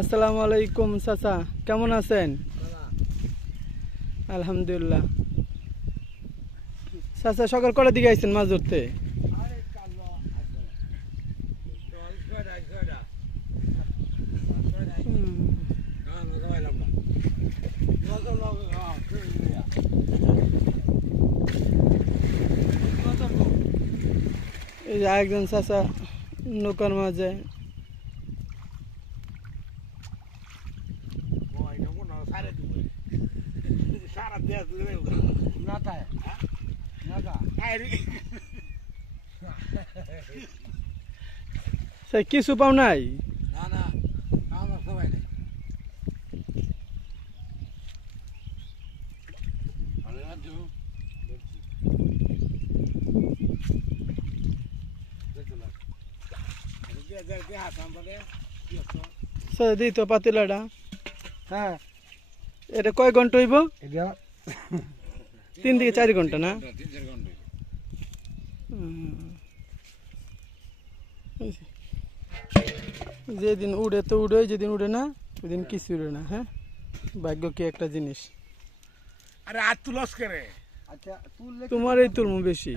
আসসালামু আলাইকুম চাচা, কেমন আছেন? আলহামদুলিল্লাহ। চাচা সকাল কটার দিকে আইছেন মাছ ধরতে? এই যে আরেকজন চাচা নৌকার মাঝে। কিছু পাও নাই? দিই তো পাতিলাটা। হ্যাঁ, এটা কয় ঘন্টা হইব? এটা 3 থেকে 4 ঘন্টা না? যেদিন উড়ে তো উড়ে, যেদিন উড়ে না ওইদিন কিছু উড়ে না। হ্যাঁ, ভাগ্য কি একটা জিনিস। আরে আর তুই লস করে। আচ্ছা, তোমার এই তুলমু বেশি।